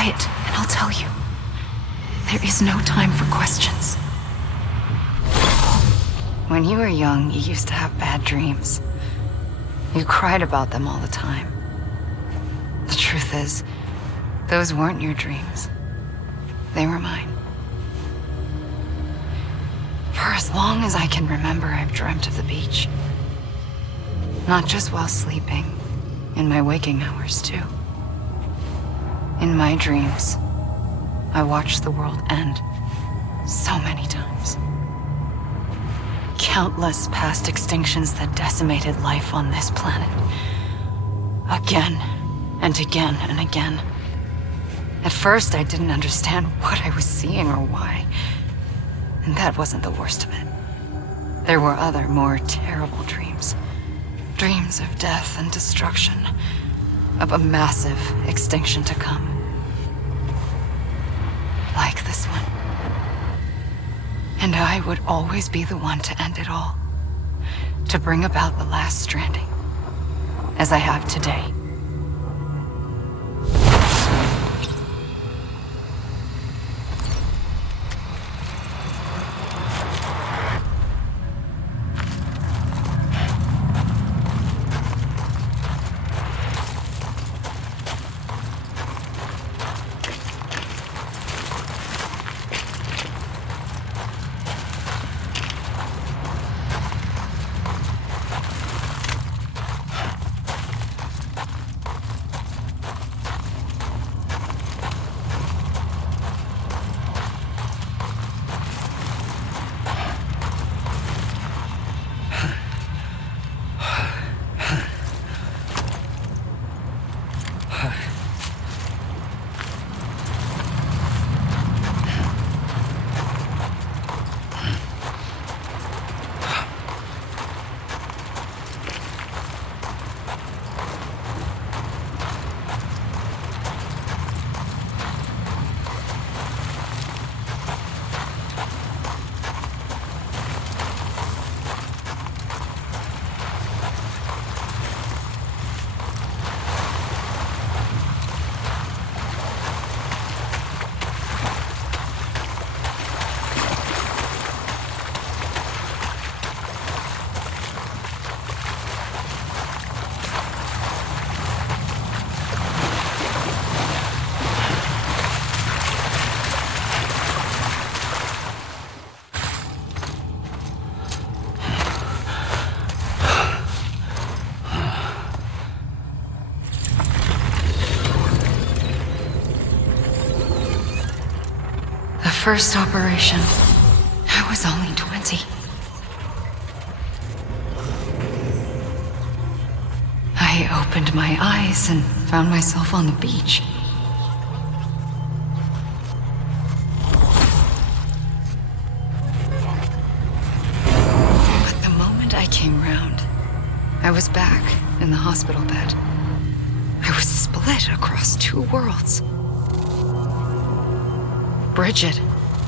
quiet, and I'll tell you. There is no time for questions. When you were young, you used to have bad dreams. You cried about them all the time. The truth is, those weren't your dreams. They were mine. For as long as I can remember, I've dreamt of the beach. Not just while sleeping, in my waking hours too. In my dreams, I watched the world end so many times. Countless past extinctions that decimated life on this planet. Again and again and again. At first, I didn't understand what I was seeing or why. And that wasn't the worst of it. There were other, more terrible dreams. Dreams of death and destruction. Of a massive extinction to come. Like this one. And I would always be the one to end it all. To bring about the last stranding. As I have today. First operation, I was only 20. I opened my eyes and found myself on the beach. But the moment I came round, I was back in the hospital bed. I was split across two worlds. Bridget,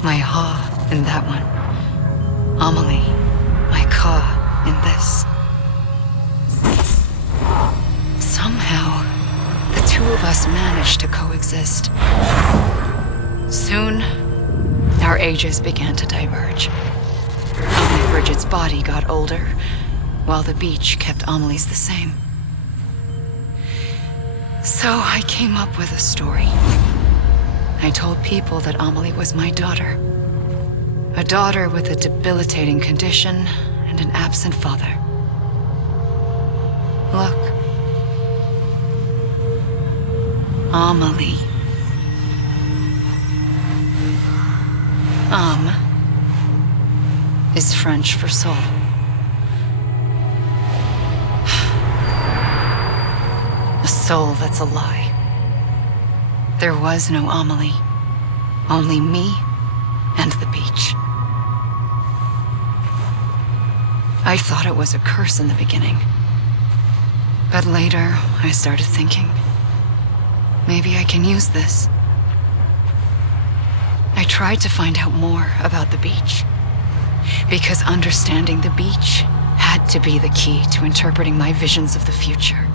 my Ha in that one. Amelie, my Ka in this. Somehow, the two of us managed to coexist. Soon, our ages began to diverge. Only Bridget's body got older, while the beach kept Amelie's the same. So I came up with a story. I told people that Amelie was my daughter. A daughter with a debilitating condition and an absent father. Look. Amelie. Âme is French for soul. A soul that's a lie. There was no Amelie. Only me and the beach. I thought it was a curse in the beginning. But later, I started thinking, maybe I can use this. I tried to find out more about the beach. Because understanding the beach had to be the key to interpreting my visions of the future.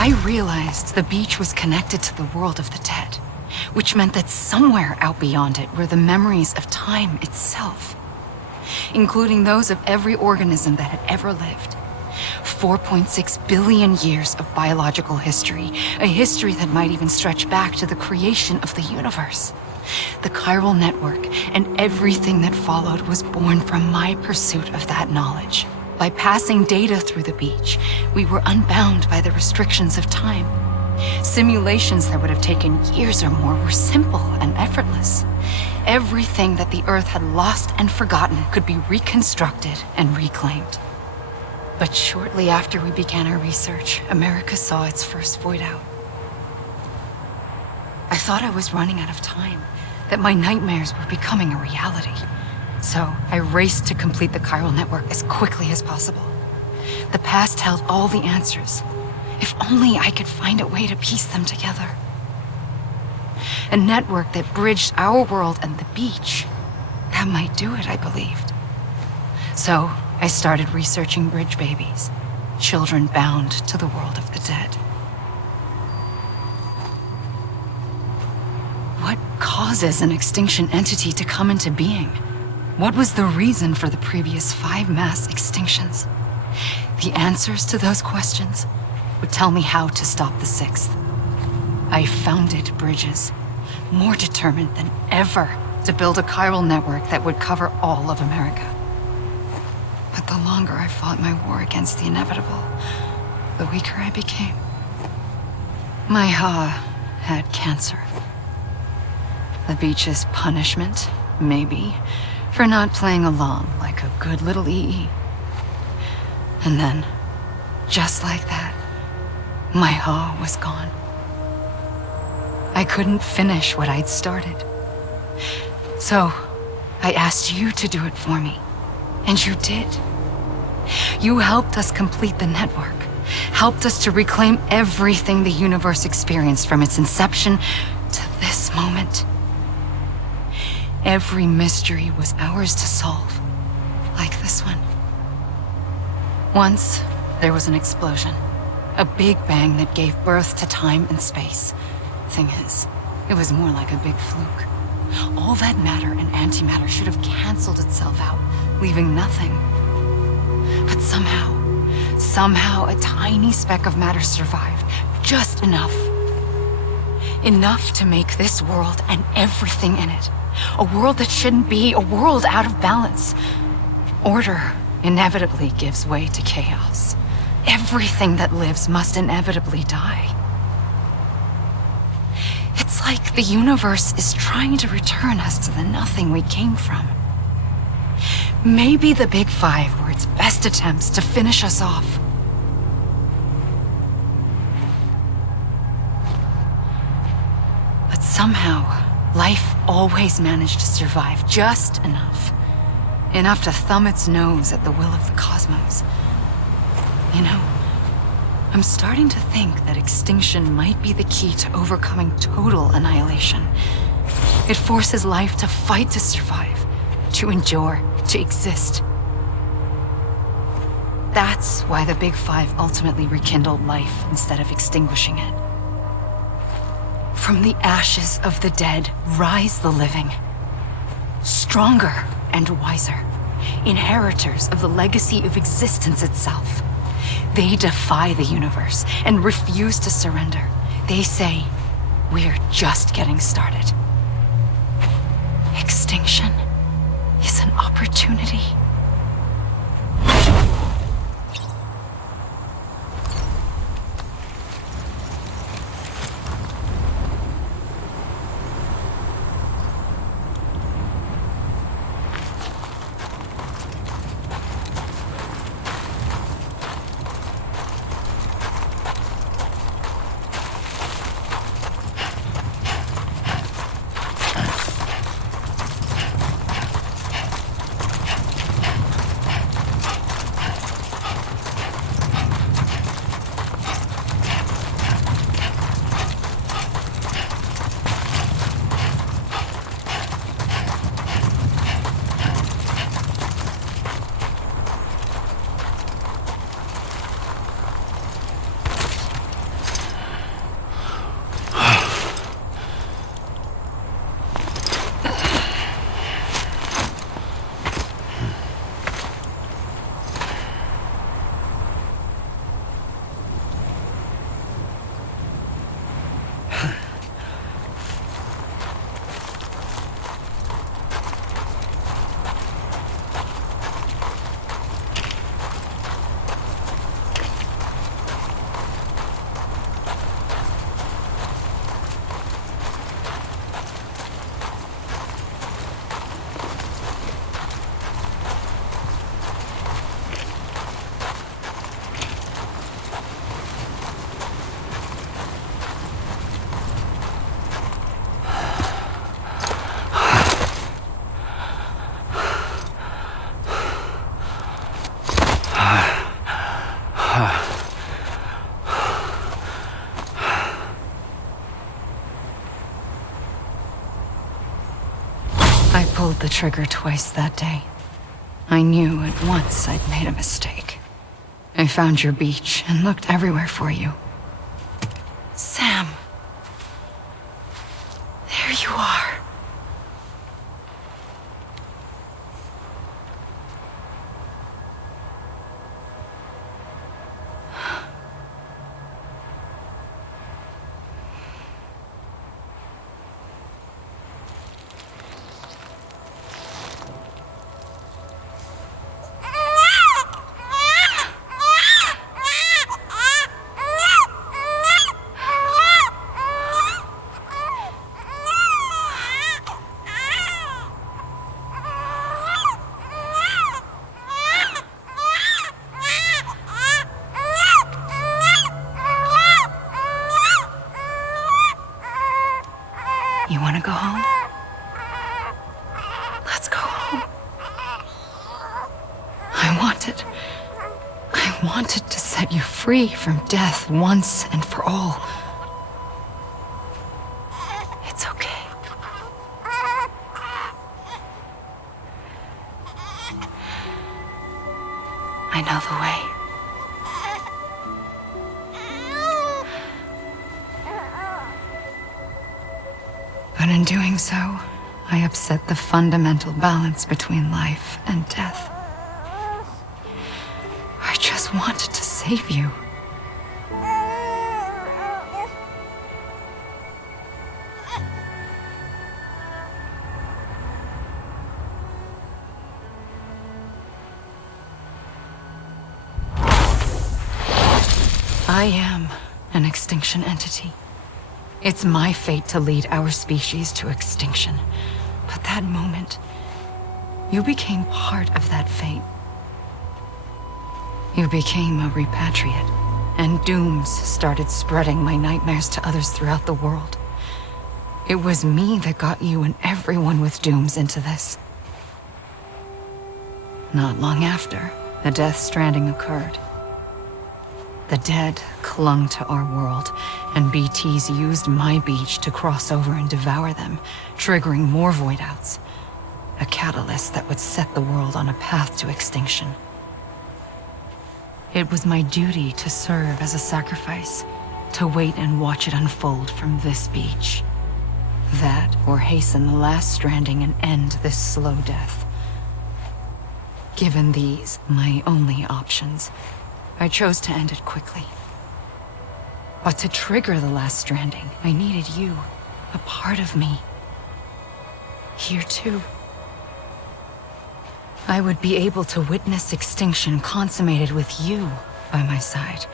I realized the beach was connected to the world of the dead, which meant that somewhere out beyond it were the memories of time itself, including those of every organism that had ever lived. 4.6 billion years of biological history, a history that might even stretch back to the creation of the universe. The chiral network and everything that followed was born from my pursuit of that knowledge. By passing data through the beach, we were unbound by the restrictions of time. Simulations that would have taken years or more were simple and effortless. Everything that the Earth had lost and forgotten could be reconstructed and reclaimed. But shortly after we began our research, America saw its first void out. I thought I was running out of time, that my nightmares were becoming a reality. So I raced to complete the chiral network as quickly as possible. The past held all the answers. If only I could find a way to piece them together. A network that bridged our world and the beach. That might do it, I believed. So I started researching bridge babies, children bound to the world of the dead. What causes an extinction entity to come into being? What was the reason for the previous 5 mass extinctions? The answers to those questions would tell me how to stop the 6th. I founded bridges, more determined than ever to build a chiral network that would cover all of America. But the longer I fought my war against the inevitable, the weaker I became. My Ha had cancer. The beach's punishment, maybe, for not playing along like a good little EE. And then, just like that, my Ha was gone. I couldn't finish what I'd started. So, I asked you to do it for me. And you did. You helped us complete the network, helped us to reclaim everything the universe experienced from its inception to this moment. Every mystery was ours to solve, like this one. Once, there was an explosion, a big bang that gave birth to time and space. Thing is, it was more like a big fluke. All that matter and antimatter should have canceled itself out, leaving nothing. But somehow a tiny speck of matter survived, just enough. Enough to make this world and everything in it. A world that shouldn't be, a world out of balance. Order inevitably gives way to chaos. Everything that lives must inevitably die. It's like the universe is trying to return us to the nothing we came from. Maybe the Big Five were its best attempts to finish us off. But somehow, life always managed to survive just enough. Enough to thumb its nose at the will of the cosmos. You know, I'm starting to think that extinction might be the key to overcoming total annihilation. It forces life to fight to survive, to endure, to exist. That's why the Big Five ultimately rekindled life instead of extinguishing it. From the ashes of the dead rise the living. Stronger and wiser, inheritors of the legacy of existence itself. They defy the universe and refuse to surrender. They say, we're just getting started. Extinction is an opportunity. pulled the trigger twice that day. I knew at once I'd made a mistake. I found your beach and looked everywhere for you. Sam. There you are. You want to go home? Let's go home. I wanted to set you free from death once and for all. It's okay. I know the way. But in doing so, I upset the fundamental balance between life and death. I just wanted to save you. I am an extinction entity. It's my fate to lead our species to extinction. But that moment, you became part of that fate. You became a repatriate, and dooms started spreading my nightmares to others throughout the world. It was me that got you and everyone with dooms into this. Not long after, the Death Stranding occurred. The dead clung to our world, and BTs used my beach to cross over and devour them, triggering more void outs. A catalyst that would set the world on a path to extinction. It was my duty to serve as a sacrifice, to wait and watch it unfold from this beach. That, or hasten the last stranding and end this slow death. Given these, my only options, I chose to end it quickly. But to trigger the last stranding, I needed you, a part of me. Here too. I would be able to witness extinction consummated with you by my side.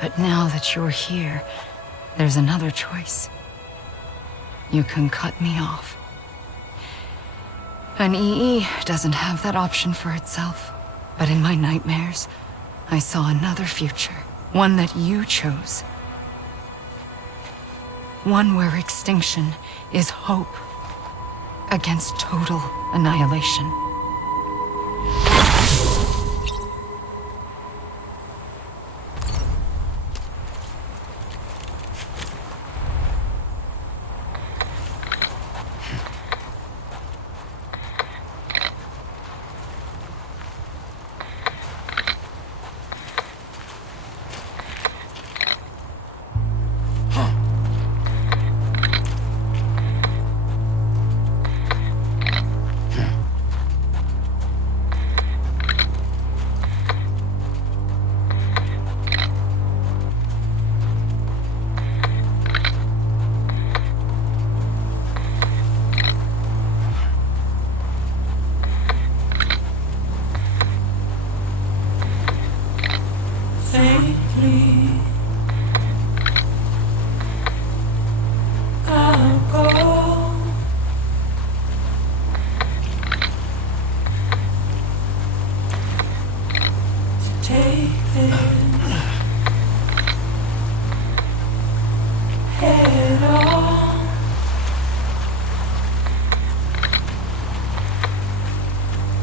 But now that you're here, there's another choice. You can cut me off. An EE doesn't have that option for itself. But in my nightmares, I saw another future. One that you chose. One where extinction is hope against total annihilation.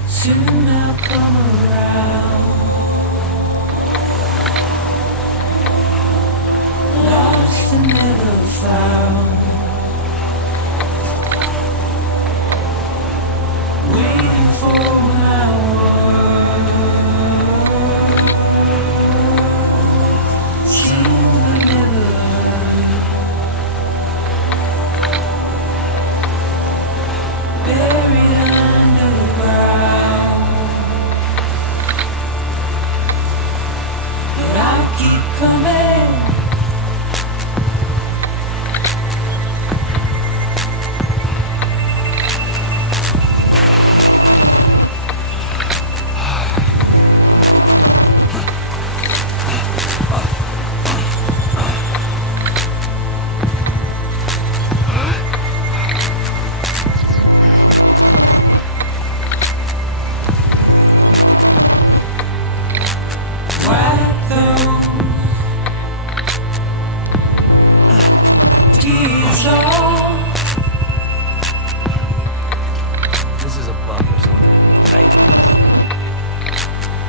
Soon I'll come around. Lost and never found.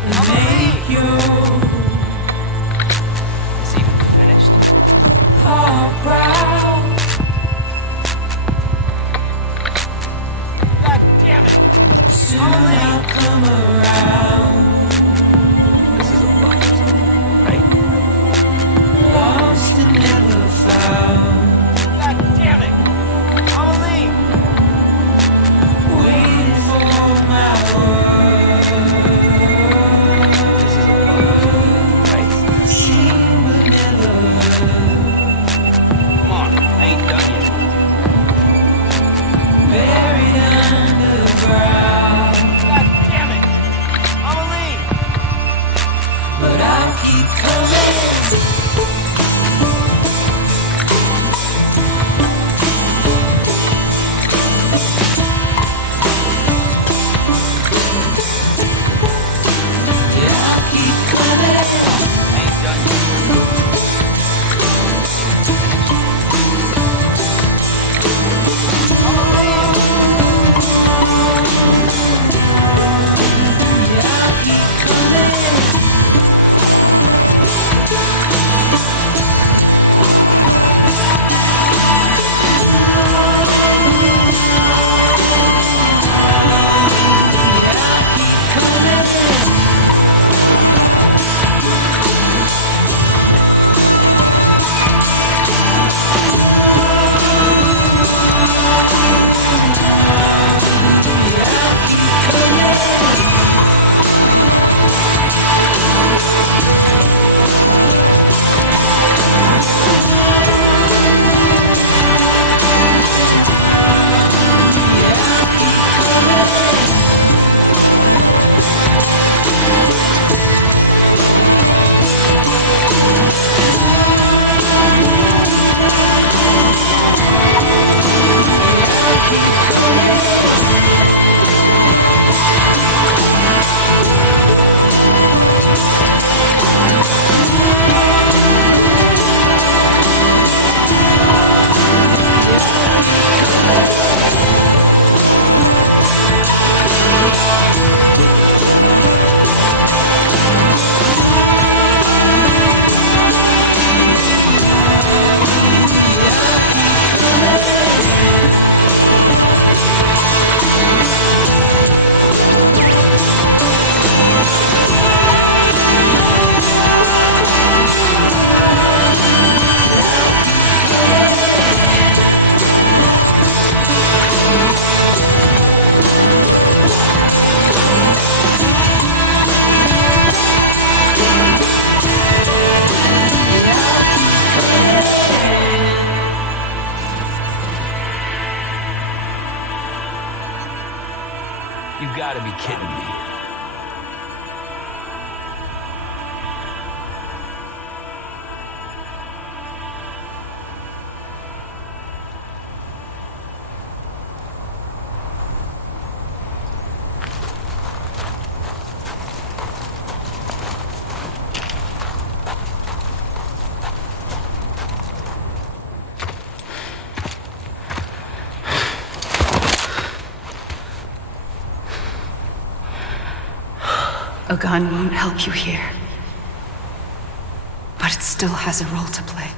make you Is he even finished? all proud. God damn it! Soon I'll come around. This is a bummer, right? Lost and never found. God damn it! I'ma leave! Waiting for my word. This is a bummer, right? Seen but never heard. Come on, I ain't done yet. Buried underground. God damn it! I'ma leave! But I'll keep coming. Yeah, I'll keep coming. I ain't done yet. I'ma leave! Yeah, I'll keep coming. You gotta be kidding me. A gun won't help you here. But it still has a role to play.